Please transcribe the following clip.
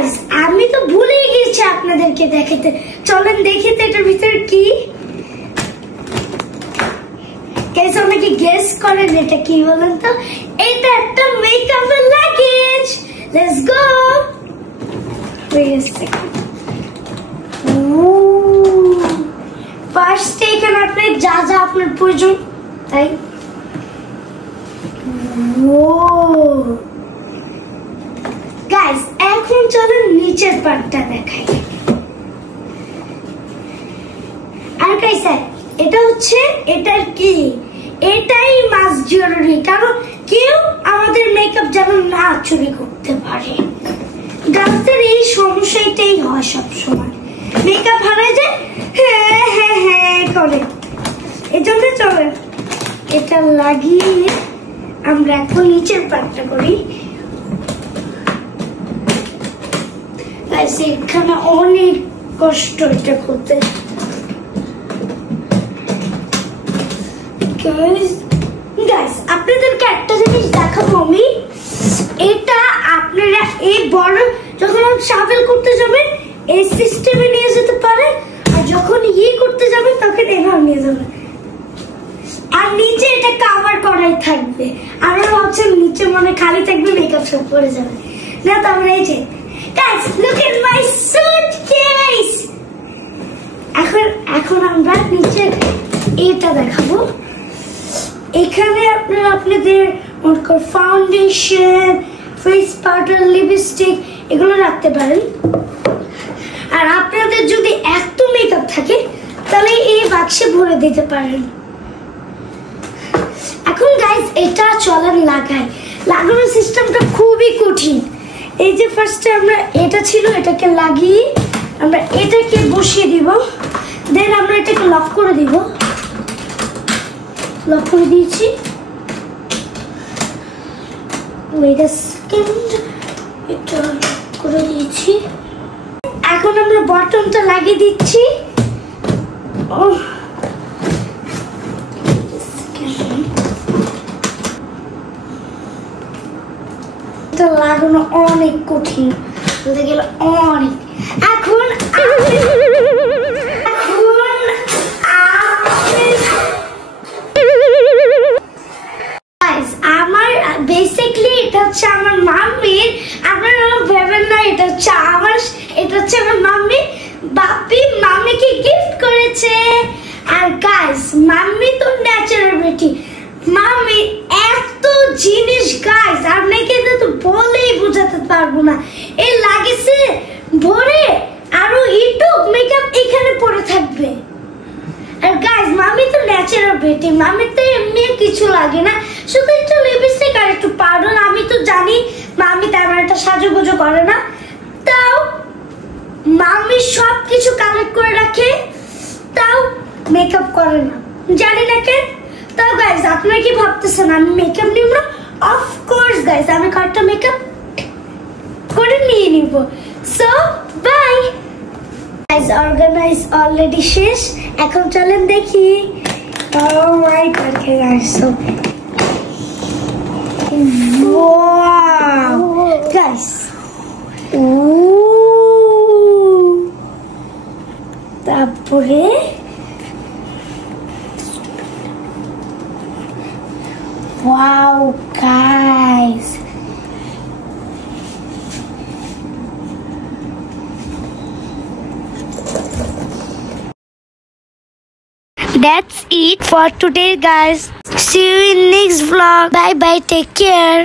Guys আমি তো ভুলে গেছি আপনাদেরকে দেখাতে, চলেন দেখি তো এটার ভিতরে কি। গাইস অনেকে গেস করেন এটা কি বলেন তো? এটা একটা মেকআপের লাগেজ। Let's go. ফার্স্ট এখানে আপনি যা যা আপনার প্রয়োজন তাই। গাইস এখন চলেন নিচের পার্টটা দেখাই। আর গাইস এটা হচ্ছে এটার কি, এটাই মাস্ট জরুরি, কারণ কেউ আমাদের মেকআপ যেন না চুরি করতে পারে। গার্লসদের এই সমস্যাটাই হয় সবসময়, মেকআপ হারায় যায় হ্যাঁ হ্যাঁ হ্যাঁ করে। এজন্য চলেন এটা লাগিয়ে আমরা এখন নিচের পার্টটা করি। এখানে অনেক কষ্ট এটা করতে। গাইস আপনাদেরকে একটা জিনিস দেখাবো আমি, এটা আপনারা এই বড় যখন ট্রাভেল করতে যাবেন এই সিস্টেমে নিয়ে যেতে পারেন, আর যখন করতে যাবেন তখন এভাবে নিয়ে যাবেন। আর নিচে এটা কভার করাই থাকবে। আমরা ভাবছেন নিচে মনে খালি থাকবে, মেকআপ সব পরে যাবে না, তো আমরা এই যে guys look at my suitcase। এখন আমরা নিচে এটা দেখাবো। এখানে আপনারা আপনাদের ফাউন্ডেশন, ফেস পাউডার, লিপস্টিক এগুলো রাখতে পারেন। আর আপনাদের যদি এত মেকআপ থাকে তাহলে এই বাক্সে ভরে দিতে পারেন। এখন গাইস এটা চলেন লাগাই। লাগানোর সিস্টেমটা খুবই কঠিন। এই যে ফার্স্টে আমরা এটা ছিল এটাকে লাগিয়ে আমরা এটাকে বসিয়ে দিব, দেন আমরা এটাকে লক করে দিব। লক করে দিয়েছি। ওয়েট আ সেকেন্ড, এটা করে দিয়েছি। এখন আমরা বটনটা লাগিয়ে দিচ্ছি। লাগানো অনেক কঠিন, বলতে গেলে অনেক। এখন আমার বেসিক্যালি এটা হচ্ছে আমার মাম্মির, আপনারা ভেবেন না এটা হচ্ছে আমার, এটা হচ্ছে আমার মাম্মি। বাপি মাম্মিকে গিফট করেছে। আর গাইস মাম্মি তো ন্যাচারাল বিউটি, মাম্মি এত জিনিস গাইস আপনাকে তো বলেই বোঝাতে পারবো না। এই লাগেছে ভরে আরো ইটুক মেকআপ এখানে পড়ে থাকবে। আর গাইস মাম্মি তো ন্যাচারাল বিউটি, মাম্মি তো এমনি কিছু লাগে না, শুধু একটু লিপস্টিক আর একটু পাউডার। আমি তো জানি মাম্মি তেমন একটা সাজুগুজু করে না, তাও মাম্মি সব কিছু কালেক্ট করে রাখে, তাও মেকআপ করে না, জানি না কেন। তো গাইস আপনারা কি ভাবতেছেন আমি মেকআপ নিব না? অফ কোর্স গাইস আমি কয়েকটা মেকআপ করে নিয়ে নিব। So bye guys. Organise already শেষ, এখন চলেন দেখি। Oh my god guys, wow guys, তারপরে wow guys, that's it for today guys. See you in next vlog. Bye bye, take care.